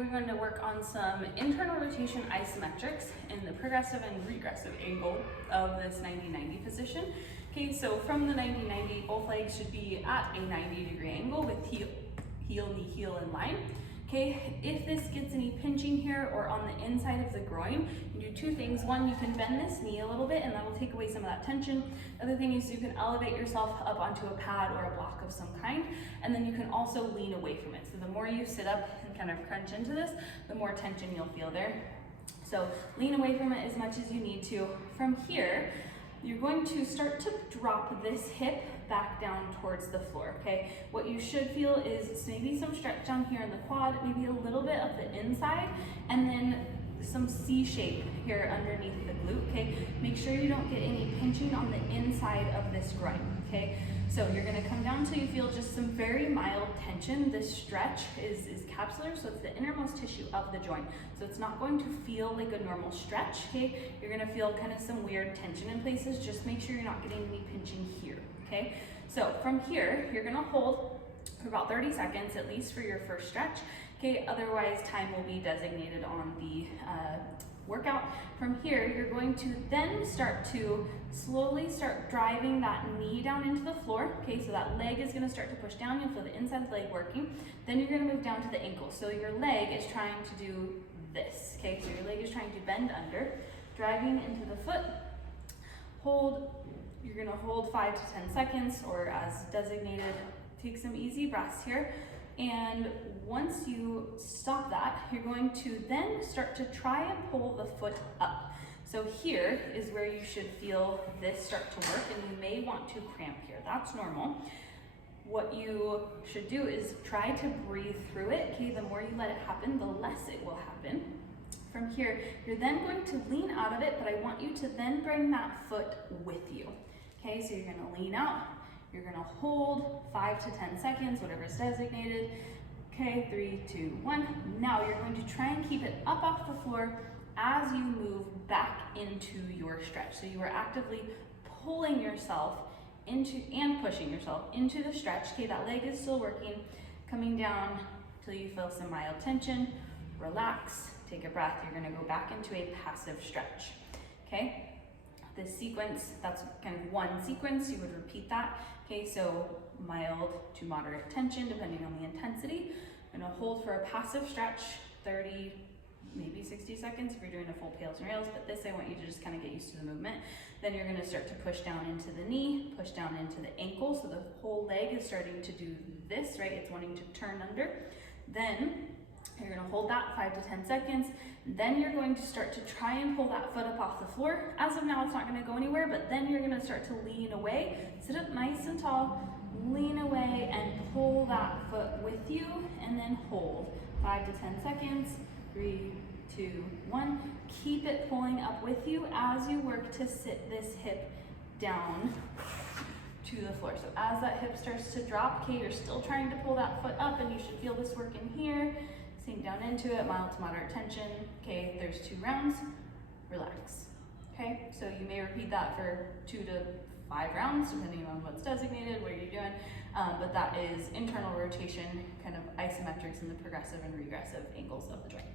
we're going to work on some internal rotation isometrics in the progressive and regressive angle of this 90-90 position. Okay, so from the 90-90, both legs should be at a 90-degree angle with heel, knee, heel in line. Okay, if this gets any pinching here or on the inside of the groin, you do two things. One, you can bend this knee a little bit and that will take away some of that tension. The other thing is you can elevate yourself up onto a pad or a block of some kind, and then you can also lean away from it. So the more you sit up and kind of crunch into this, the more tension you'll feel there. So lean away from it as much as you need to. From here, you're going to start to drop this hip back down towards the floor, okay? What you should feel is maybe some stretch down here in the quad, maybe a little bit of the inside, and then some C shape here underneath the glute, okay? Make sure you don't get any pinching on the inside of this groin, okay? So you're gonna come down till you feel just some very mild tension. This stretch is capsular, so it's the innermost tissue of the joint. So it's not going to feel like a normal stretch, okay? You're gonna feel kind of some weird tension in places. Just make sure you're not getting any pinching here, okay? So from here, you're gonna hold for about 30 seconds, at least for your first stretch, okay? Otherwise, time will be designated on the workout. From here, you're going to then start to slowly start driving that knee down into the floor, okay? So that leg is gonna start to push down. You'll feel the inside of the leg working. Then you're gonna move down to the ankle. So your leg is trying to do this, okay? So your leg is trying to bend under, driving into the foot. Hold, you're gonna hold 5 to 10 seconds or as designated. Take some easy breaths here. And once you stop that, you're going to then start to try and pull the foot up. So here is where you should feel this start to work, and you may want to cramp here. That's normal. What you should do is try to breathe through it. Okay, the more you let it happen, the less it will happen. From here, you're then going to lean out of it, but I want you to then bring that foot with you. Okay, so you're gonna lean out. You're gonna hold 5 to 10 seconds, whatever is designated. Okay, 3, 2, 1. Now you're going to try and keep it up off the floor as you move back into your stretch. So you are actively pulling yourself into and pushing yourself into the stretch. Okay, that leg is still working, coming down till you feel some mild tension. Relax, take a breath. You're gonna go back into a passive stretch, okay? This sequence, that's kind of one sequence, you would repeat that. Okay, so mild to moderate tension depending on the intensity. I'm gonna hold for a passive stretch, 30, maybe 60 seconds if you're doing a full pails and rails, but this I want you to just kind of get used to the movement. Then you're gonna start to push down into the knee, push down into the ankle, so the whole leg is starting to do this, right? It's wanting to turn under. Then you're gonna hold that 5 to 10 seconds. Then you're going to start to try and pull that foot up off the floor. As of now, it's not gonna go anywhere, but then you're gonna start to lean away. Sit up nice and tall, lean away and pull that foot with you, and then hold. 5 to 10 seconds, 3, 2, 1. Keep it pulling up with you as you work to sit this hip down to the floor. So as that hip starts to drop, okay, you're still trying to pull that foot up, and you should feel this work in here. Sink down into it, mild to moderate tension. Okay, there's 2 rounds, relax. Okay, so you may repeat that for 2 to 5 rounds, depending on what's designated, what you're doing, but that is internal rotation, kind of isometrics in the progressive and regressive angles of the joint.